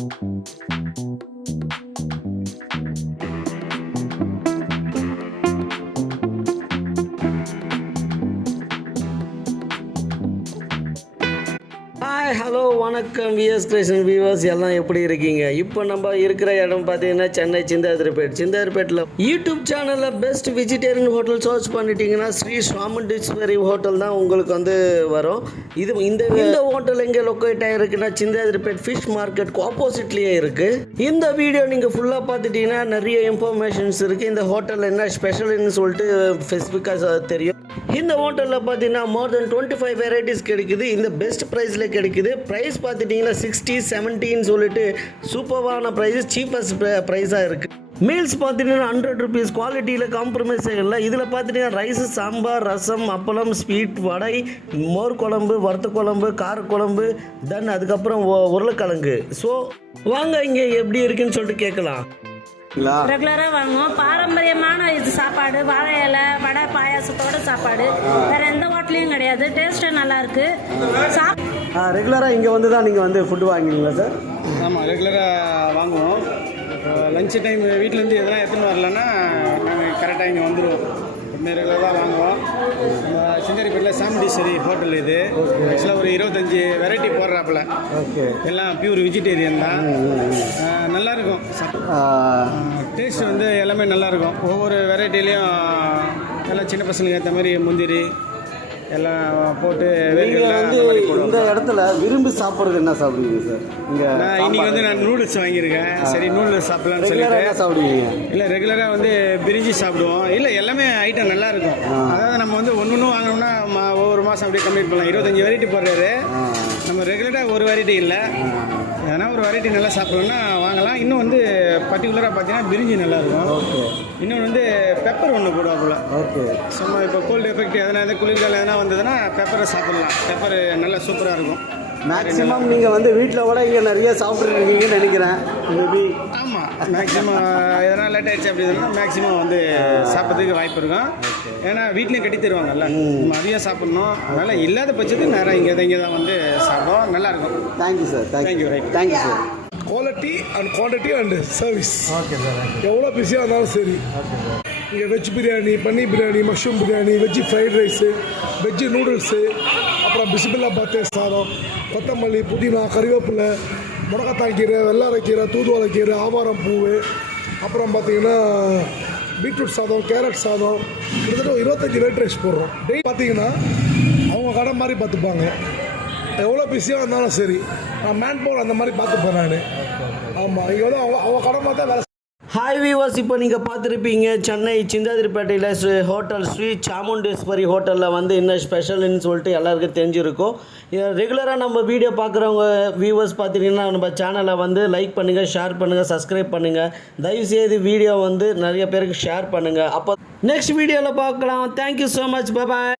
Hi hello வணக்கம் vs creation viewers எல்லாம் எப்படி இருக்கீங்க? இப்போ நம்ம இருக்கிற இடம் பார்த்தீங்கன்னா சென்னை சிந்தாதிரிப்பேட்டில் யூடியூப் சேனலில் பெஸ்ட் வெஜிடேரியன் ஹோட்டல் சர்ச் பண்ணிட்டீங்கன்னா ஸ்ரீ சாமுண்டீஸ்வரி ஹோட்டல் தான் உங்களுக்கு வந்து வரும். இந்த ஹோட்டல் எங்கே லொக்கேட் ஆகிருக்குன்னா சிந்தாதிரிப்பேட் ஃபிஷ் மார்க்கெட்க்கு ஆப்போசிட்லேயே இருக்குது. இந்த வீடியோ நீங்கள் ஃபுல்லாக பார்த்துட்டிங்கன்னா நிறைய இன்ஃபர்மேஷன்ஸ் இருக்குது. இந்த ஹோட்டலில் என்ன ஸ்பெஷல்னு சொல்லிட்டு ஸ்பெசிஃபிக்காக தெரியும். இந்த ஹோட்டலில் பார்த்தீங்கன்னா மோர் தென் 25 வெரைட்டிஸ் கிடைக்குது. இந்த பெஸ்ட் ப்ரைஸில் கிடைக்குது. ப்ரைஸ் பார்த்துட்டிங்கன்னா 60, 70 சொல்லிட்டு சூப்பரான ப்ரைஸ், சீப்பஸ்ட் ப்ரைஸாக இருக்குது. மீல்ஸ் பார்த்துட்டிங்கன்னா 100 rupees, குவாலிட்டியில் காம்ப்ரமைஸ் இல்லை. இதில் பார்த்துட்டிங்கன்னா ரைஸ், சாம்பார், ரசம், அப்பளம், ஸ்வீட், வடை, மோர் குழம்பு, வறுத்த குழம்பு, காரக்குழம்பு, தென் அதுக்கப்புறம் உருளைக்கிழங்கு. ஸோ வாங்க இங்கே எப்படி இருக்குன்னு சொல்லிட்டு கேட்கலாம். ரெகுலராக வாங்குவோம். பாரம்பரியமான இது சாப்பாடு, வாழை இலை, வடை, பாயாசத்தோட சாப்பாடு வேற எந்த ஹோட்டலையும் கிடையாது. டேஸ்ட்டு நல்லா இருக்கு. ரெகுலராக இங்கே வந்து தான் நீங்கள் வந்து ஃபுட்டு வாங்குவீங்களா சார்? ஆமாம், ரெகுலராக வாங்குவோம். லஞ்ச் டைம் வீட்டிலேருந்து எதனா எடுத்துன்னு வரலன்னா நாங்கள் கரெக்டாக இங்கே வந்துடுவோம். ரெகுலராக வாங்குவோம். நம்ம சிந்தாதிரிப்பேட்டில் சாமுண்டீஸ்வரி ஹோட்டல் இது. ஆக்சுவலாக ஒரு 25 வெரைட்டி போடுறாப்புல. ஓகே, எல்லாம் பியூர் வெஜிடேரியன் தான். நல்லாயிருக்கும். டேஸ்ட் வந்து எல்லாமே நல்லாயிருக்கும். ஒவ்வொரு வெரைட்டிலையும் எல்லாம் சின்ன பசங்களுக்கு ஏற்ற மாதிரி முந்திரி எல்லாம் போட்டு வந்து இந்த இடத்துல விரும்பி சாப்பிட்றது என்ன சாப்பிடுவீங்க சார்? நான் இன்னைக்கு வந்து நான் நூடுல்ஸ் வாங்கியிருக்கேன். சரி, நூடுல்ஸ் சாப்பிடலாம்னு சொல்லிட்டு சாப்பிடுவீங்க? இல்லை, ரெகுலராக வந்து பிரிஞ்சி சாப்பிடுவோம். இல்லை, எல்லாமே ஐட்டம் நல்லா இருக்கும். அதாவது நம்ம வந்து ஒன்று வாங்கினோம்னா ஒவ்வொரு மாதம் அப்படியே கம்ப்ளீட் பண்ணலாம். 25 வெரைட்டி போடுறாரு. நம்ம ரெகுலராக ஒரு வெரைட்டி இல்லை, ஏன்னா ஒரு வெரைட்டி நல்லா சாப்பிடணும்னா வாங்கலாம். இன்னும் வந்து பர்டிகுலராக பார்த்தீங்கன்னா பிரிஞ்சி நல்லாயிருக்கும். இன்னொன்று வந்து பெப்பர் ஒன்று போடுவாப்புல. ஓகே, சும்மா இப்போ கோல்டு எஃபெக்ட் எதனா குளிர்காலம் எதனா வந்ததுன்னா பெப்பரை சாப்பிடலாம். பெப்பர் நல்லா சூப்பராக இருக்கும். மேக்ஸிமம் நீங்கள் வந்து வீட்டில் கூட இங்கே நிறைய சாப்பிட்ருக்கீங்கன்னு நினைக்கிறேன். மேபி ஆமாம், மேக்ஸிமம் எதனா லேட் ஆகிடுச்சு அப்படி இதெல்லாம் மேக்ஸிமம் வந்து சாப்பிட்றதுக்கு வாய்ப்பு இருக்கும். ஏன்னா வீட்லேயும் கட்டி தருவாங்கல்ல, நம்ம அதிகம் சாப்பிட்ணும். அதனால் இல்லாத பட்சத்துக்கு நேரம் இங்கே தான் வந்து சாப்பிடுவோம். நல்லாயிருக்கும். Thank you sir. Thank you. Right, thank you sir. Quality and quantity and service. Okay sir. எவ்வளோ பிஸியாக இருந்தாலும் சரி. இங்கே veg biryani, paneer biryani, mushroom biryani, veggie fried rice, veggie noodles, அப்புறம் பிசிபில்லா பாத்தே சாதம், கொத்தமல்லி, புதினா, கறிவேப்பிலை, முடக்கத்தாங்கீரை, வெள்ளாரைக்கீரை, தூதுவளைக்கீரை, ஆவாரம் பூவு, அப்புறம் பார்த்திங்கன்னா பீட்ரூட் சாதம், கேரட் சாதம், கிட்டத்தட்ட 25 வெரைட்டி ரைஸ் போடுறோம். டெய்லி பார்த்தீங்கன்னா அவங்க கடை மாதிரி பார்த்துப்பாங்க. எவ்வளோ பிஸியாக இருந்தாலும் சரி, நான் மேன் பவர் அந்த மாதிரி பார்த்துப்பேன் நான். ஆமாம், இங்கே வந்து அவங்க கடை மாதிரி தான் வேலை. ஹாய் வியூவர்ஸ், இப்போ நீங்கள் பார்த்துருப்பீங்க சென்னை சிந்தாதிரிப்பேட்டையில் ஹோட்டல் ஸ்ரீ சாமுண்டீஸ்வரி ஹோட்டலில் வந்து என்ன ஸ்பெஷல்னு சொல்லிட்டு எல்லாருக்கும் தெரிஞ்சிருக்கும். ரெகுலராக நம்ம வீடியோ பார்க்குறவங்க வியூவர்ஸ் பார்த்தீங்கன்னா நம்ம சேனலை வந்து லைக் பண்ணுங்கள், ஷேர் பண்ணுங்கள், சப்ஸ்கிரைப் பண்ணுங்கள். தயவுசெய்து வீடியோ வந்து நிறைய பேருக்கு ஷேர் பண்ணுங்கள். அப்போ நெக்ஸ்ட் வீடியோவில் பார்க்கலாம். Thank you so much. பாய்.